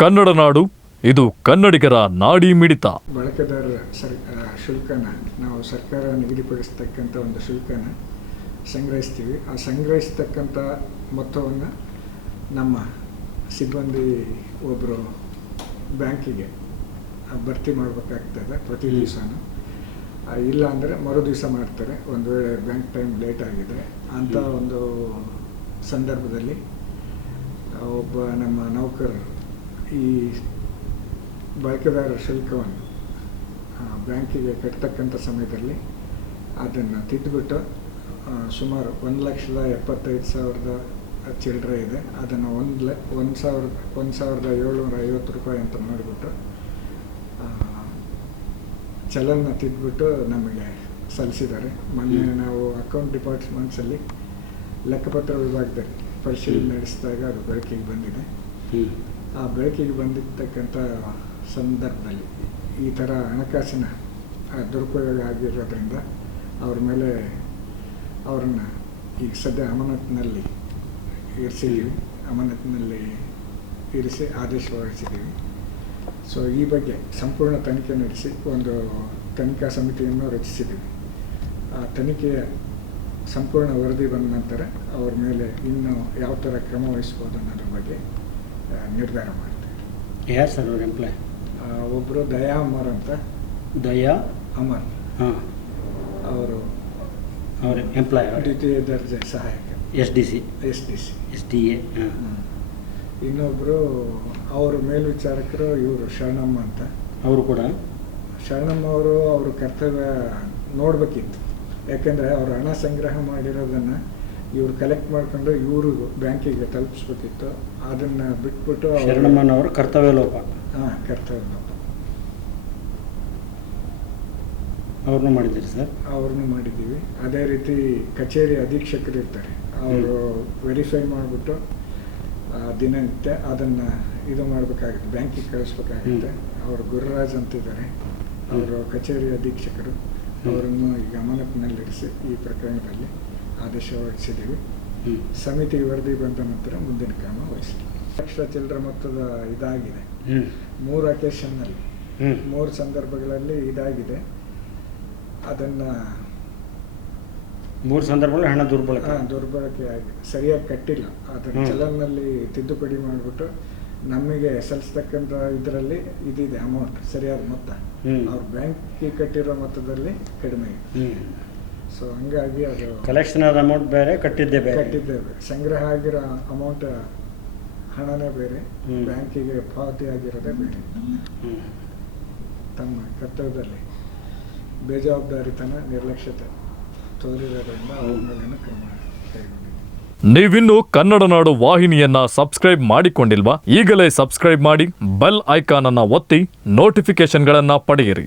ಕನ್ನಡ ನಾಡು ಇದು ಕನ್ನಡಿಗರ ನಾಡಿ ಮಿಡಿತ. ಬಳಕೆದಾರರ ಸರ್ ಶುಲ್ಕನ ನಾವು ಸರ್ಕಾರ ನಿಗದಿಪಡಿಸ್ತಕ್ಕಂಥ ಒಂದು ಶುಲ್ಕನ ಸಂಗ್ರಹಿಸ್ತೀವಿ. ಆ ಸಂಗ್ರಹಿಸ್ತಕ್ಕಂಥ ಮೊತ್ತವನ್ನು ನಮ್ಮ ಸಿಬ್ಬಂದಿ ಒಬ್ಬರು ಬ್ಯಾಂಕಿಗೆ ಭರ್ತಿ ಮಾಡಬೇಕಾಗ್ತದೆ ಪ್ರತಿ ದಿವಸನೂ. ಇಲ್ಲ ಅಂದರೆ ಮರು ದಿವಸ ಮಾಡ್ತಾರೆ. ಒಂದು ವೇಳೆ ಬ್ಯಾಂಕ್ ಟೈಮ್ ಲೇಟ್ ಆಗಿದೆ. ಅಂಥ ಒಂದು ಸಂದರ್ಭದಲ್ಲಿ ಒಬ್ಬ ನಮ್ಮ ನೌಕರರು ಈ ಬಳಕೆದಾರ ಶುಲ್ಕವನ್ನು ಬ್ಯಾಂಕಿಗೆ ಕಟ್ತಕ್ಕಂಥ ಸಮಯದಲ್ಲಿ ಅದನ್ನು ತಿದ್ದುಬಿಟ್ಟು ಸುಮಾರು ಒಂದು ಲಕ್ಷದ ಎಪ್ಪತ್ತೈದು ಸಾವಿರದ ಚಿಲ್ಲರೆ ಇದೆ. ಅದನ್ನು ಒಂದು ಲ ಒಂದು ಸಾವಿರ ಒಂದು ಸಾವಿರದ ಏಳ್ನೂರ ಐವತ್ತು ರೂಪಾಯಿ ಅಂತ ಮಾಡಿಬಿಟ್ಟು ಚಲನ ಚಲನ್ನ ತಿದ್ದುಬಿಟ್ಟು ನಮಗೆ ಸಲ್ಲಿಸಿದ್ದಾರೆ. ಮೊನ್ನೆ ನಾವು ಅಕೌಂಟ್ ಡಿಪಾರ್ಟ್ಮೆಂಟ್ಸಲ್ಲಿ ಲೆಕ್ಕಪತ್ರ ವಿಭಾಗದಲ್ಲಿ ಪರಿಶೀಲನೆ ನಡೆಸಿದಾಗ ಅದು ಬೆಳಕಿಗೆ ಬಂದಿದೆ. ಆ ಬೆಳಕಿಗೆ ಬಂದಿರ್ತಕ್ಕಂಥ ಸಂದರ್ಭದಲ್ಲಿ ಈ ಥರ ಹಣಕಾಸಿನ ದುರುಪಯೋಗ ಆಗಿರೋದ್ರಿಂದ ಅವ್ರ ಮೇಲೆ ಅವ್ರನ್ನ ಈಗ ಸದ್ಯ ಅಮಾನತಿನಲ್ಲಿ ಇರಿಸಿದ್ದೀವಿ. ಅಮಾನತಿನಲ್ಲಿ ಇರಿಸಿ ಆದೇಶ ಹೊರಡಿಸಿದ್ದೀವಿ. ಸೊ ಈ ಬಗ್ಗೆ ಸಂಪೂರ್ಣ ತನಿಖೆ ನಡೆಸಿ ಒಂದು ತನಿಖಾ ಸಮಿತಿಯನ್ನು ರಚಿಸಿದ್ದೀವಿ. ಆ ತನಿಖೆಯ ಸಂಪೂರ್ಣ ವರದಿ ಬಂದ ನಂತರ ಅವ್ರ ಮೇಲೆ ಇನ್ನು ಯಾವ ಥರ ಕ್ರಮ ವಹಿಸ್ಬೋದು ಅನ್ನೋದ್ರ ಬಗ್ಗೆ ನಿರ್ಧಾರ ಮಾಡ್ತೀವಿ. ಯಾರು ಸರ್ ಅವ್ರ ಎಂಪ್ಲಾಯ್ ಒಬ್ಬರು ದಯಾ ಅಮರ್ ಅಂತ. ದಯಾ? ಅಮರ್. ಹಾಂ. ಅವರು ಅವ್ರ ಎಂಪ್ಲಾಯ್ ದ್ವಿತೀಯ ದರ್ಜೆ ಸಹಾಯಕ. S D C? S D C. S D A ಇನ್ನೊಬ್ಬರು ಅವರು ಮೇಲ್ವಿಚಾರಕರು ಇವರು ಶರಣಮ್ಮ ಅಂತ. ಅವರು ಕೂಡ? ಶರಣಮ್ಮ ಅವರು ಅವ್ರ ಕರ್ತವ್ಯ ನೋಡಬೇಕಿತ್ತು. ಯಾಕೆಂದರೆ ಅವರು ಹಣ ಸಂಗ್ರಹ ಮಾಡಿರೋದನ್ನು ಇವ್ರು ಕಲೆಕ್ಟ್ ಮಾಡ್ಕೊಂಡು ಇವರು ಬ್ಯಾಂಕಿಗೆ ತಲುಪಿಸ್ಬೇಕಿತ್ತು. ಅದನ್ನ ಬಿಟ್ಬಿಟ್ಟು ಶರಣಮ್ಮನವರು ಕರ್ತವ್ಯ ಲೋಪ. ಹಾ ಕರ್ತವ್ಯ ಲೋಪ. ಅವ್ರನ್ನೂ ಮಾಡಿದ್ದೀರಿ ಸರ್? ಅವ್ರನ್ನೂ ಮಾಡಿದ್ದೀವಿ. ಅದೇ ರೀತಿ ಕಚೇರಿ ಅಧೀಕ್ಷಕರು ಇರ್ತಾರೆ. ಅವರು ವೆರಿಫೈ ಮಾಡಿಬಿಟ್ಟು ದಿನನಿತ್ಯ ಅದನ್ನು ಇದು ಮಾಡಬೇಕಾಗುತ್ತೆ ಬ್ಯಾಂಕಿಗೆ ಕಳಿಸ್ಬೇಕಾಗುತ್ತೆ. ಅವರು ಗುರುರಾಜ್ ಅಂತಿದ್ದಾರೆ. ಅವರು ಕಚೇರಿ ಅಧೀಕ್ಷಕರು. ಅವರನ್ನು ಈಗ ಅಮಾನತಿನಲ್ಲಿರಿಸಿ ಈ ಪ್ರಕರಣದಲ್ಲಿ ಆದೇಶ ಹೊರಡಿಸಿದ್ದೀವಿ ಸಮಿತಿ ವರದಿ ಬಂದ ನಂತರ ಮುಂದಿನ ಕ್ರಮ ವಹಿಸಿದೆ ಲಕ್ಷ ಚಿಲ್ಲರ ಮೊತ್ತದ ಇದಾಗಿದೆ. ಮೂರು ಅಕೇಶನ್ನಲ್ಲಿ ಮೂರು ಸಂದರ್ಭಗಳಲ್ಲಿ ಇದಾಗಿದೆ. ಅದನ್ನು ಮೂರು ಸಂದರ್ಭಗಳಲ್ಲಿ ಹಣ ದುರ್ಬಳಕೆ. ಹಾ, ದುರ್ಬಳಕೆ ಆಗಿದೆ ಸರಿಯಾಗಿ ಕಟ್ಟಿಲ್ಲ. ಅದನ್ನ. ಚಲನ್ನಲ್ಲಿ ತಿದ್ದುಪಡಿ ಮಾಡಿಬಿಟ್ಟು ನಮಗೆ ಸಲ್ಲಿಸ್ತಕ್ಕಂಥ ಇದರಲ್ಲಿ ಇದಿದೆ ಅಮೌಂಟ್ ಸರಿಯಾದ ಮೊತ್ತ. ಅವ್ರ ಬ್ಯಾಂಕಿಗೆ ಕಟ್ಟಿರೋ ಮೊತ್ತದಲ್ಲಿ ಕಡಿಮೆ ಇದೆ ಸೊ ಹಂಗಾಗಿ ಅದು ಕಲೆಕ್ಷನ್ ಆದ ಅಮೌಂಟ್ ಬೇರೆ ಕಟ್ಟಿದ್ದೆ ಬೇರೆ. ಕಟ್ಟಿದ್ದೇವೆ ಸಂಗ್ರಹ ಆಗಿರೋ ಅಮೌಂಟ್ ಹಣನೇ ಬೇರೆ. ಬ್ಯಾಂಕಿಗೆ ಪಾವತಿ ಆಗಿರೋದೇ ಬೇರೆ. ತಮ್ಮ ಕರ್ತವ್ಯದಲ್ಲಿ ಬೇಜವಾಬ್ದಾರಿತನ ನಿರ್ಲಕ್ಷ್ಯತೆ ತೋರಿರೋದ್ರಿಂದ ಅವ್ರ ಮೇಲೆ ಕ್ರಮ ನೀವಿನ್ನೂ ನೀವಿನ್ನು ಕನ್ನಡ ನಾಡು ವಾಹಿನಿಯನ್ನ ಸಬ್ಸ್ಕ್ರೈಬ್ ಮಾಡಿಕೊಂಡಿಲ್ವಾ? ಈಗಲೇ ಸಬ್ಸ್ಕ್ರೈಬ್ ಮಾಡಿ ಬೆಲ್ ಐಕಾನ್ ಅನ್ನ ಒತ್ತಿ ನೋಟಿಫಿಕೇಶನ್ಗಳನ್ನ ಪಡೆಯಿರಿ.